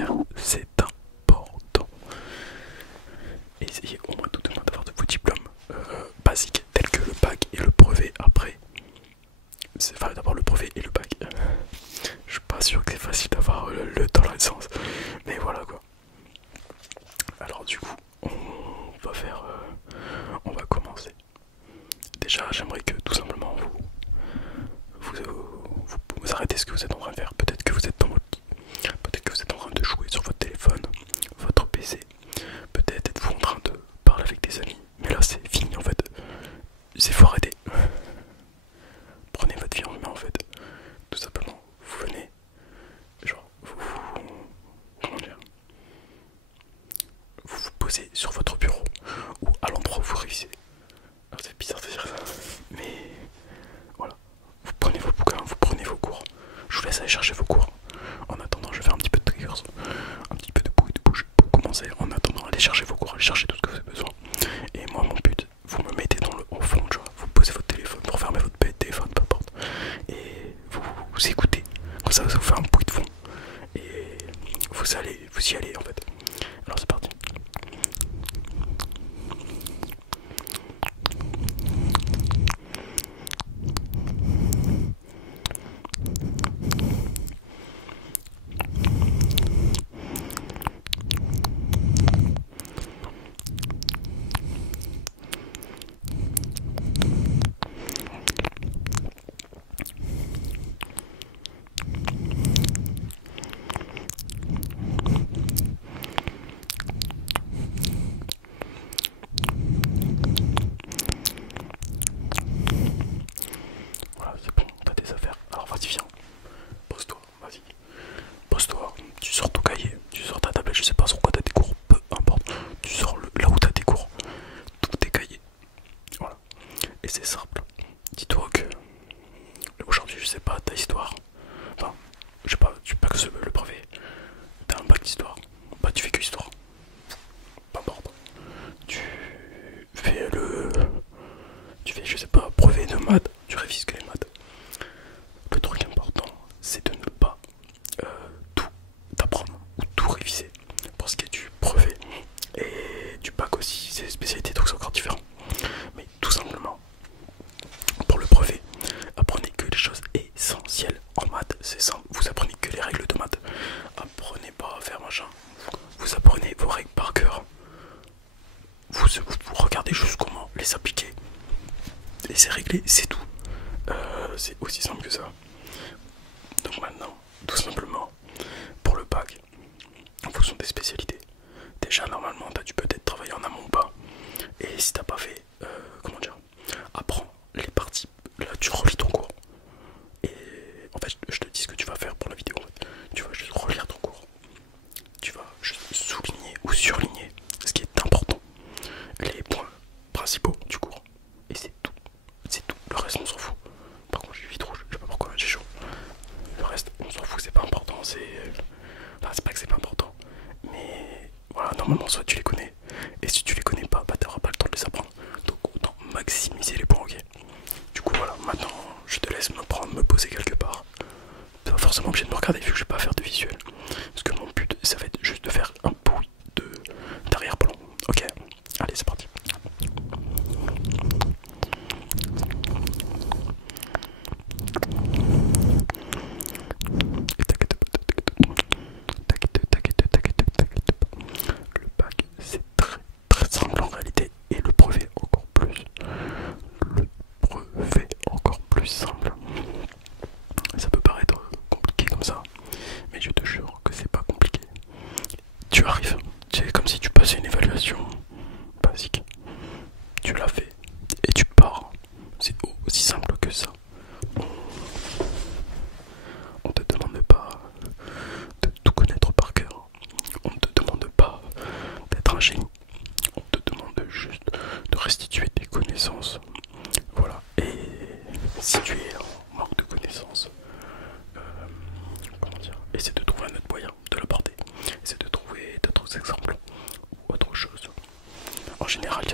fier, c'est important. Et essayez au moins tout de même d'avoir de vos diplômes basiques tels que le bac et le brevet après. Enfin d'abord le brevet et le bac. Je suis pas sûr que c'est facile d'avoir le dans la licence. Mais voilà quoi. Alors du coup, on va commencer. Déjà j'aimerais que tout simplement vous arrêtez ce que vous êtes en train de faire. Peut-être que vous êtes dans votre lit. Peut-être que vous êtes en train de jouer sur votre téléphone, votre PC. Peut-être êtes-vous en train de parler avec des amis. Mais là c'est fini en fait. C'est faut arrêter. Prenez votre vie en main en fait. Tout simplement, vous venez. Genre, comment dire, vous vous posez sur votre bureau ou à l'endroit où vous révisez. C'est bizarre de dire ça. Mais voilà. Vous prenez vos bouquins, vous prenez vos cours. Je vous laisse aller chercher vos cours. En attendant, je vais faire un petit peu de triggers, un petit peu de bruit de bouche pour commencer. En attendant, allez chercher vos cours, allez chercher tout ce que vous avez besoin. Et moi, mon but, vous me mettez au fond, tu vois. Vous posez votre téléphone, pour fermer votre téléphone, peu importe. Et vous écoutez. Comme ça vous fait un bruit de fond. Et vous y allez en fait. Alors c'est parti. Voilà, c'est bon, t'as des affaires. Alors vas-y, viens. Pose-toi, vas-y. Pose-toi, tu sors ton cahier, tu sors ta tablette, je sais pas sur quoi t'as des cours, peu importe. Tu sors là où t'as des cours, tous tes cahiers. Voilà. Et c'est simple. Dis-toi que aujourd'hui, je sais pas, ta histoire. Enfin, je sais pas, tu pas que le brevet. T'as un bac d'histoire. Bah, tu fais que histoire. Peu importe. Tu fais Tu fais, je sais pas, brevet de maths. Tu révises que les maths. Le truc important, c'est de ne pas tout apprendre ou tout réviser pour ce qui est du brevet et du bac aussi, c'est des spécialités donc c'est encore différent. Mais tout simplement, pour le brevet, apprenez que les choses essentielles en maths, c'est simple, vous apprenez que les règles de maths, apprenez pas à faire machin, vous apprenez vos règles par cœur, vous regardez juste comment les appliquer et c'est réglé, c'est tout. C'est aussi simple que ça. Donc maintenant, tout simplement, pour le bac, en fonction des spécialités, déjà normalement t'as dû peut-être travailler en amont ou pas. Et si t'as pas fait, comment dire, apprends les parties, là tu relis ton cours. Et en fait je te dis ce que tu vas faire pour la vidéo en fait. Tu vas juste relire ton cours. Tu vas juste souligner ou surligner ce qui est important, les points principaux du cours. Et c'est tout. C'est tout. Le reste on s'en fout. Par contre j'ai vite rouge, je sais pas pourquoi j'ai chaud. Le reste on s'en fout, c'est pas important, enfin, c'est pas que c'est pas important. Mais voilà, normalement soit tu les connais. Et si tu les connais pas, bah t'auras pas le temps de les apprendre. Donc autant maximiser les points, ok. Du coup voilà, maintenant je te laisse me poser quelque part. T'es pas forcément obligé de me regarder vu que je vais pas faire de visuel. Parce que mon but ça va être juste de faire un bruit d'arrière-plan. Ok, allez c'est parti. Le bac c'est très simple en réalité et le brevet encore plus. Le brevet encore plus simple. Ça peut paraître compliqué comme ça, mais je te jure que c'est pas compliqué. Tu arrives, c'est comme si tu passais une évaluation basique. Tu l'as fait et tu pars. C'est aussi simple que ça. On te demande pas de tout connaître par cœur. On ne te demande pas d'être un génie. On te demande juste de restituer tes connaissances. Voilà. Et si tu es en manque de connaissances, comment dire, essaie de trouver un autre moyen de l'aborder. Essaie de trouver d'autres exemples ou autre chose. En général,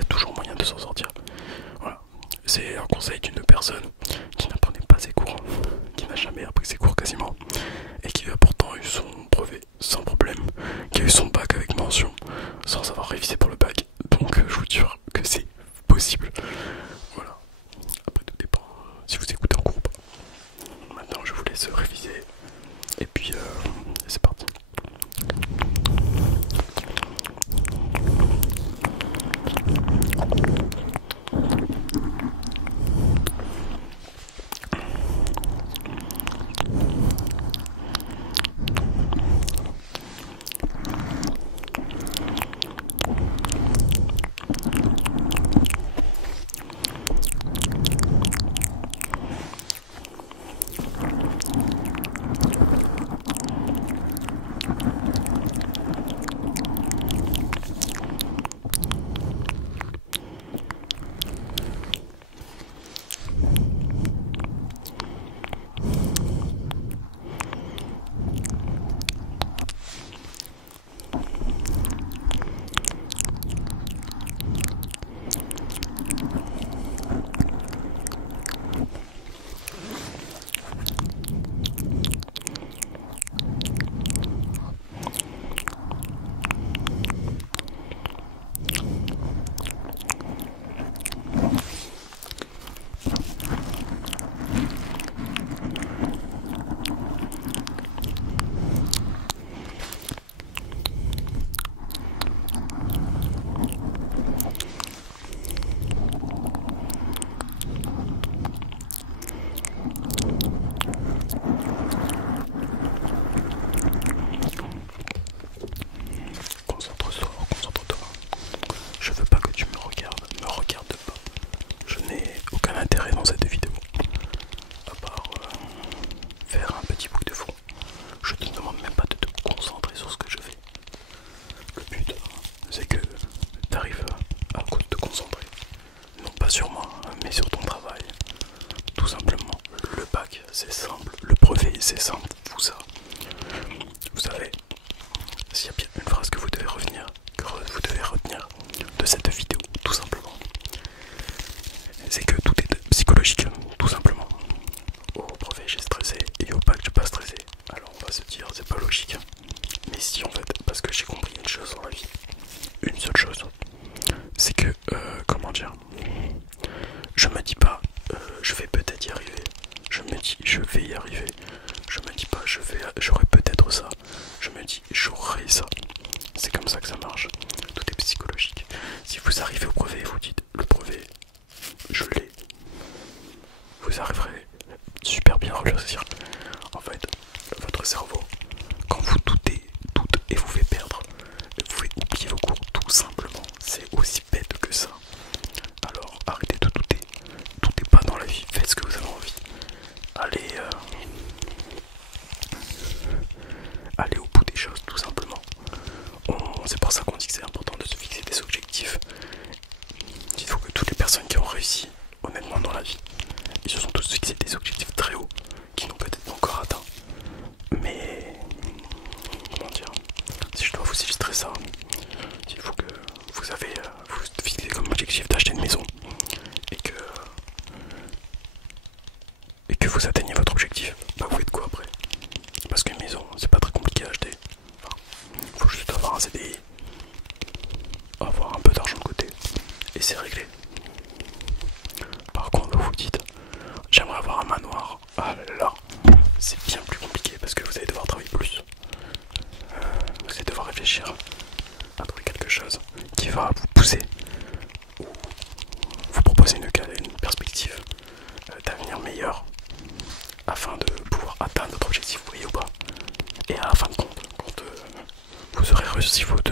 réussi votre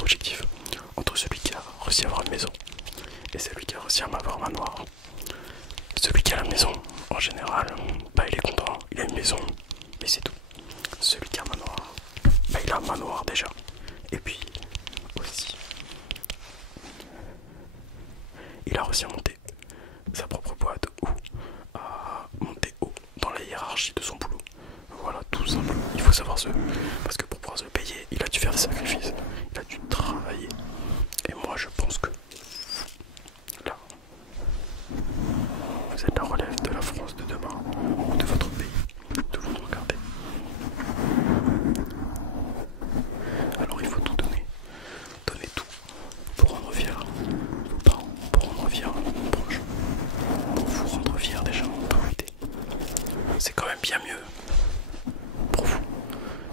objectif entre celui qui a réussi à avoir une maison et celui qui a réussi à avoir un manoir. Celui qui a la maison, en général, bah il est content, il a une maison, mais c'est tout. Celui qui a un manoir, bah il a un manoir déjà. Et puis aussi, il a réussi à monter sa propre boîte ou à monter haut dans la hiérarchie de son boulot. Voilà, tout simplement. Il faut savoir parce que pour pouvoir se le payer, il a dû faire des sacrifices, il a dû travailler. Et moi, je pense que là, vous êtes la relève de la France de demain ou de votre pays, de vous regarder. Alors, il faut tout donner, donner tout pour rendre fier vos parents, pour rendre fier vos proches, pour vous rendre fier déjà en priorité. C'est quand même bien mieux pour vous.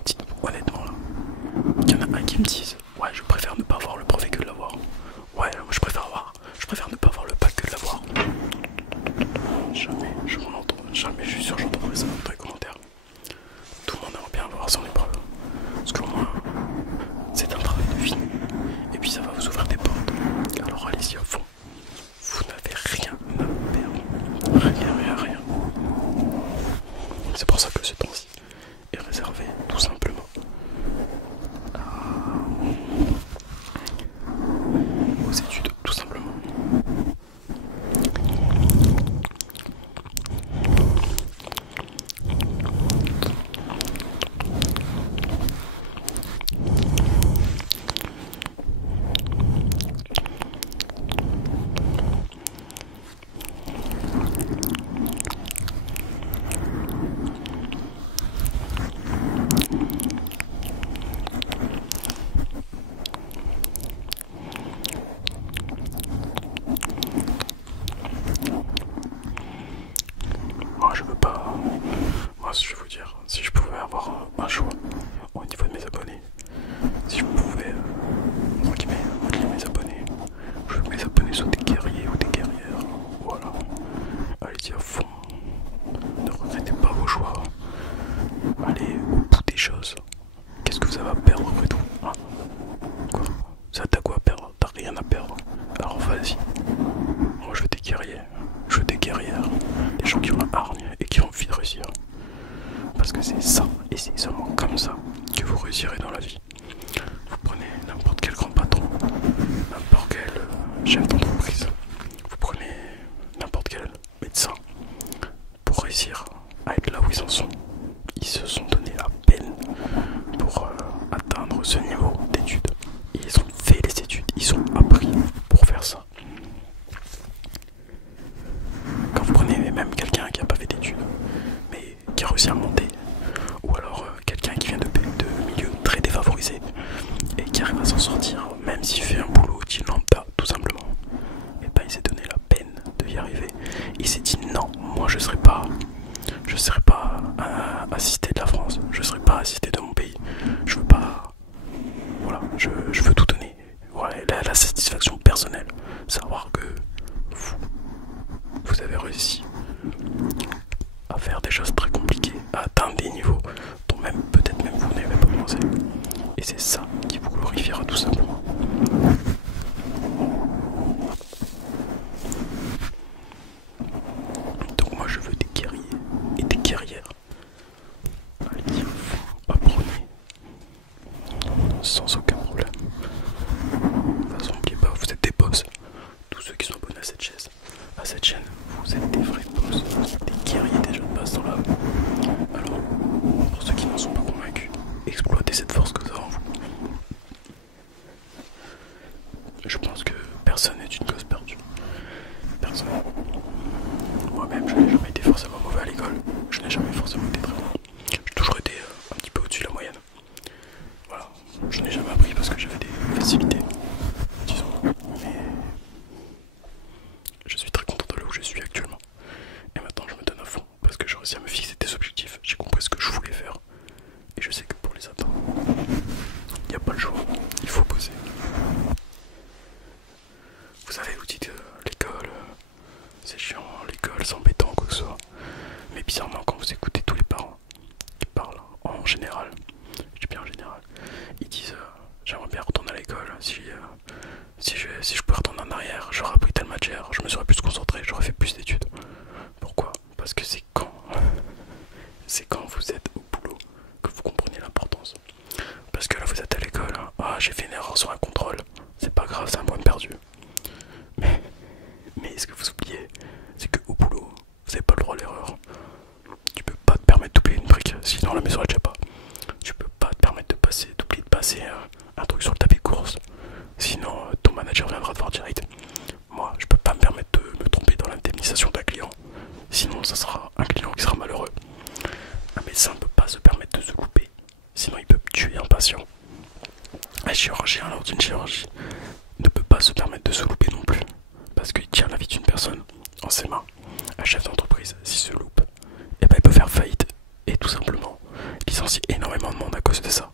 Dites-moi honnêtement là, il y en a un qui me dise ouais je préfère ne pas avoir le brevet que de l'avoir. Ouais moi je préfère ne pas avoir le bac que de l'avoir. Jamais je suis sûr j'entendrai ça dans les commentaires. Tout le monde aimerait bien avoir son épreuve. Parce qu'au moins c'est un travail de vie. Et puis ça va vous ouvrir des portes. Alors allez-y à fond. Vous n'avez rien à perdre. Rien. C'est pour ça que ce temps-ci est réservé tout simplement aux études, tout simplement. Moi je veux pas. Moi je vais vous dire, si je pouvais avoir un choix au niveau de mes abonnés, si je pouvais entre guillemets modeler mes abonnés, je veux que mes abonnés soient des guerriers ou des guerrières. Voilà. Allez-y à fond. Ne regrettez pas vos choix. Allez au bout des choses. Qu'est-ce que vous avez à perdre après tout hein? Quoi? Ça t'as quoi à perdre? T'as rien à perdre. Alors vas-y. Moi je veux des guerriers. Je veux des guerrières. Des gens qui ont la hargne et qui ont envie de réussir. Parce que c'est ça, et c'est seulement comme ça que vous réussirez dans la vie. Vous prenez n'importe quel grand patron, n'importe quel chef d'entreprise, vous prenez n'importe quel médecin. Pour réussir à être là où ils en sont, ils se sont donné la peine pour atteindre ce niveau d'études. Ils ont fait les études, ils ont appris pour faire ça. Quand vous prenez même quelqu'un qui n'a pas fait d'études, mais qui a réussi à monter, ou alors quelqu'un qui vient de milieux très défavorisés et qui arrive à s'en sortir, même s'il fait un boulot dit lambda, tout simplement, et ben il s'est donné la peine de y arriver. Il s'est dit non, moi je serai pas assisté de la France, je serai pas assisté de mon pays, je veux pas, voilà, je veux tout donner. Voilà, la satisfaction personnelle, savoir que vous avez réussi à faire des choses très compliquées, à atteindre des niveaux dont même peut-être même vous n'avez pas pensé. Et c'est ça qui vous glorifiera tout simplement. Donc moi je veux des guerriers et des guerrières. Allez-y, apprenez sans aucun problème. De toute façon, n'oubliez pas, vous êtes des boss. Tous ceux qui sont abonnés à cette chaîne, vous êtes des vrais boss, vous êtes des guerriers déjà de base dans la. Alors, pour ceux qui n'en sont pas convaincus, exploitez cette force que vous avez en vous. Je pense que personne n'est une cause perdue. Personne. Moi-même, je n'ai jamais été forcément mauvais à l'école. Je n'ai jamais forcément été très bon. J'ai toujours été un petit peu au-dessus de la moyenne. Voilà. Je n'ai jamais appris parce que j'avais des facilités, disons. Mais je suis très content de là où je suis actuellement. Et maintenant, je me donne à fond parce que j'ai réussi à me fixer des objectifs. J'ai compris ce que je voulais faire. Et je sais que pour les atteindre, il n'y a pas le choix. Il faut bosser. Vous savez, vous dites l'école, c'est chiant, l'école, c'est embêtant, quoi que ce soit. Mais bizarrement, quand vous écoutez tous les parents qui parlent en général, je dis bien en général, ils disent j'aimerais bien retourner à l'école. Si je pouvais retourner en arrière, j'aurais appris telle matière, je me serais plus concentré, j'aurais fait plus d'études. Pourquoi? Parce que c'est quand vous êtes au boulot que vous comprenez l'importance. Parce que là vous êtes à l'école, hein. Ah j'ai fait une erreur sur un contrôle, c'est pas grave, c'est un point perdu. Mais ce que vous oubliez, c'est qu'au boulot, vous n'avez pas le droit à l'erreur. Tu peux pas te permettre d'oublier une brique, sinon la maison elle tient pas. Tu peux pas te permettre d'oublier de passer un truc sur le tapis de course, sinon ton manager viendra te voir direct. Moi, je peux pas me permettre de me tromper dans l'indemnisation d'un client, sinon ça sera un client qui sera malheureux. Un médecin ne peut pas se permettre de se louper, sinon il peut tuer un patient. Un chirurgien lors d'une chirurgie ne peut pas se permettre de se louper non plus, parce qu'il tient la vie d'une personne en ses mains. Un chef d'entreprise, s'il se loupe, eh ben, il peut faire faillite et tout simplement licencier énormément de monde à cause de ça.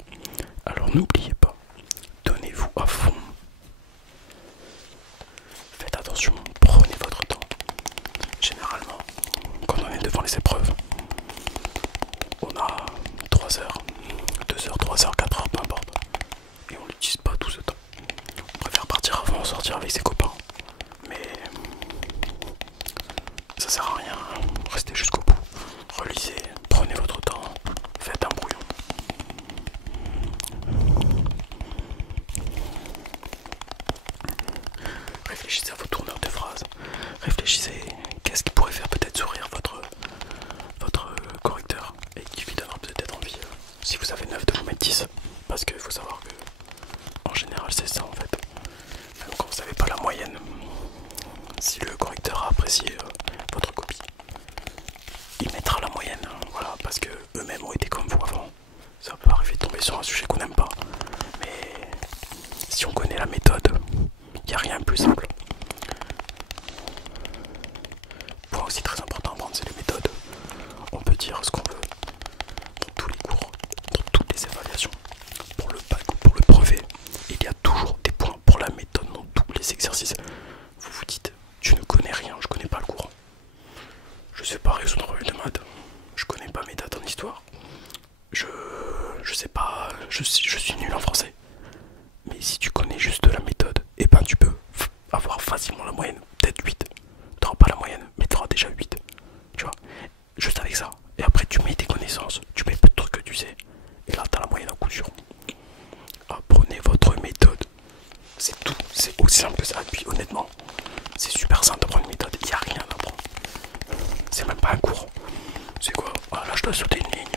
Alors n'oubliez pas, donnez-vous à fond. Faites attention, prenez votre temps. Généralement, quand on est devant les épreuves, on a 3 heures, 2 heures, 3 heures, 4 heures, peu importe. Et on n'utilise pas tout ce temps. On préfère partir avant, sortir avec ses copains. Mais ça sert à rien, restez jusqu'au bout. Relisez, prenez votre temps, faites un brouillon. Réfléchissez à vos tourneurs de phrases. Réfléchissez, qu'est-ce qui pourrait faire peut-être sourire votre correcteur et qui lui donnera peut-être envie, si vous avez 9, de vous mettre 10. Parce qu'il faut savoir que, en général, c'est ça en fait. Même quand vous n'avez pas la moyenne, si le correcteur a apprécié votre copie, il mettra la moyenne, voilà, parce que eux-mêmes ont été comme vous avant. Ça peut arriver de tomber sur un sujet qu'on n'aime pas, mais si on connaît la méthode, il n'y a rien de plus simple. Point aussi très important à prendre, c'est les méthodes. On peut dire ce qu'on veut dans tous les cours, dans toutes les évaluations. Pour le bac ou pour le brevet, il y a toujours des points pour la méthode dans tous les exercices. Vous vous dites, tu ne connais rien, je connais pas le cours. Je sais pas résoudre un problème de maths, je connais pas mes dates en histoire. Je sais pas, je suis nul en français. Mais si tu connais juste la méthode, et ben tu peux avoir facilement la moyenne, peut-être 8. Tu n'auras pas la moyenne, mais tu auras déjà 8. Tu vois, juste avec ça. Et après tu mets tes connaissances, tu mets peu de trucs que tu sais. Et là tu as la moyenne à coup sûr. Apprenez votre méthode. C'est tout, c'est aussi simple que ça. Et puis honnêtement, c'est super simple d'apprendre une méthode, il n'y a rien à apprendre. C'est même pas un cours. C'est quoi? Ah, là je dois sauter une ligne.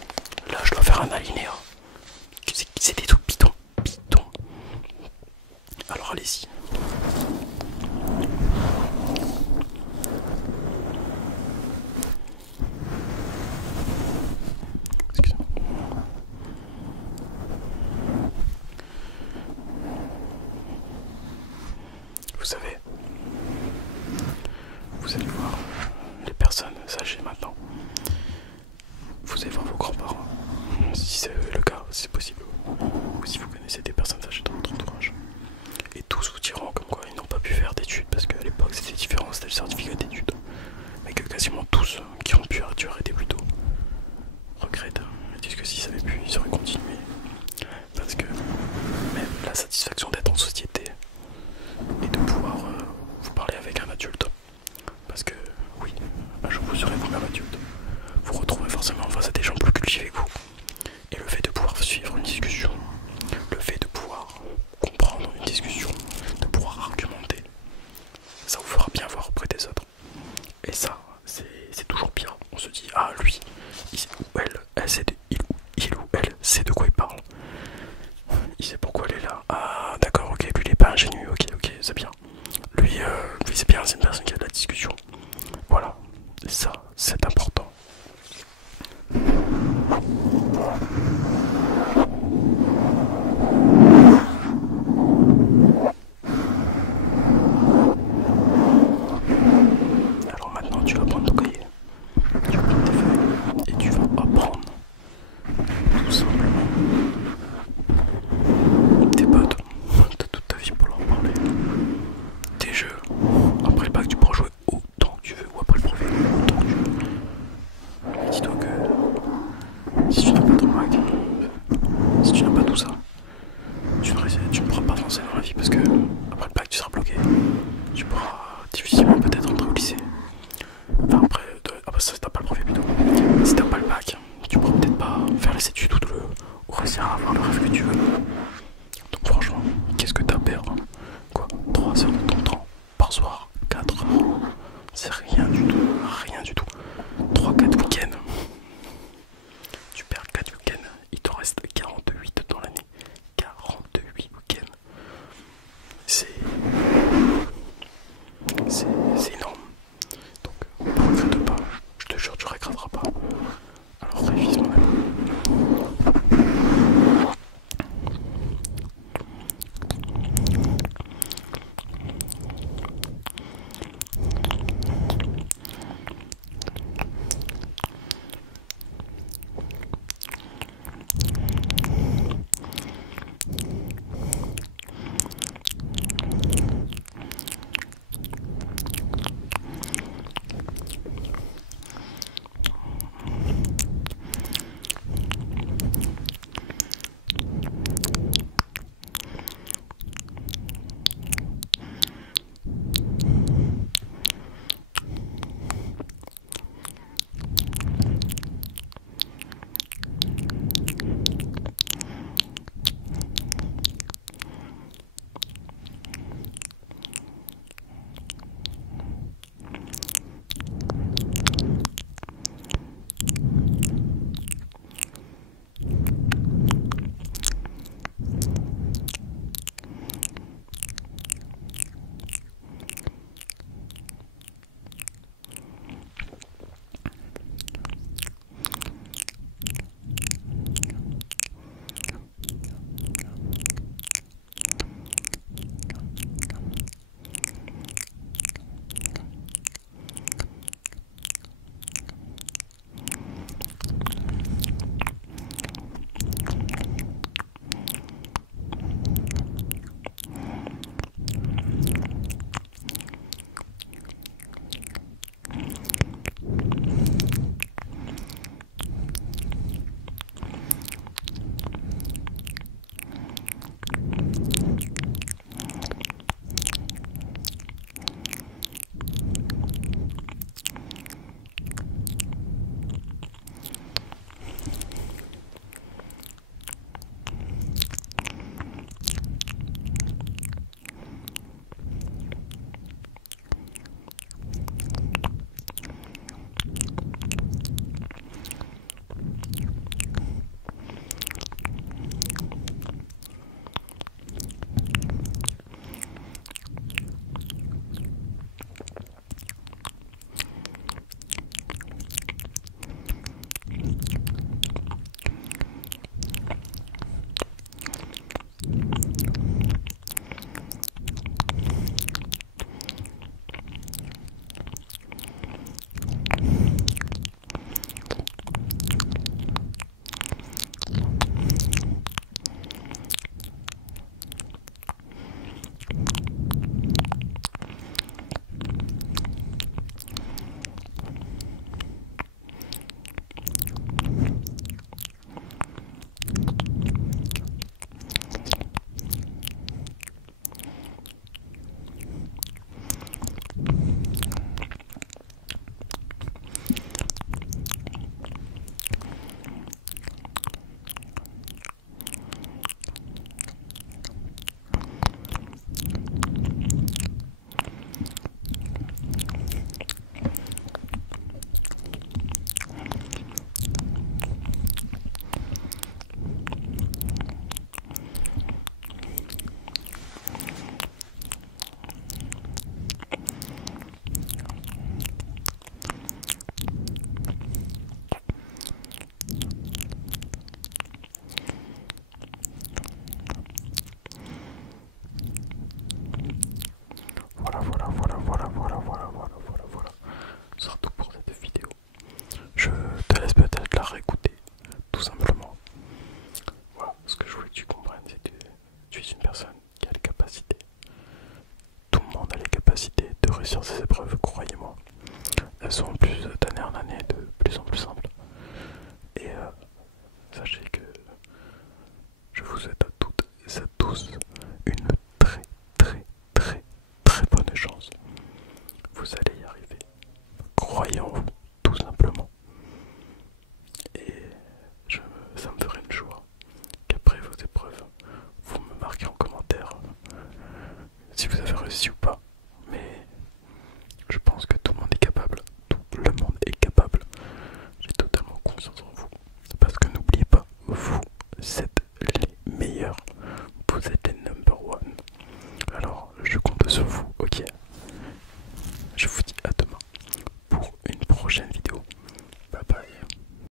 Là je dois faire un alinéa. C'est des trucs bidons. Alors allez-y. Excusez-moi. Vous savez, vous allez voir les personnes âgées maintenant. Vous allez voir vos grands-parents. Si c'est le réussir du tout ou réussir à avoir le rêve que tu veux. Donc franchement, qu'est-ce que t'as à perdre? Quoi, 3 heures de ton temps par soir, 4 heures, c'est rien du tout, rien du tout. 3-4 week-ends, tu perds 4 week-ends, il te reste 48 dans l'année. 48 week-ends. C'est énorme. Donc, ne regrette pas, je te jure, tu regretteras pas. Alors révise mon ami. réussi ou pas, mais je pense que tout le monde est capable. Tout le monde est capable. J'ai totalement confiance en vous. Parce que n'oubliez pas, vous êtes les meilleurs. Vous êtes les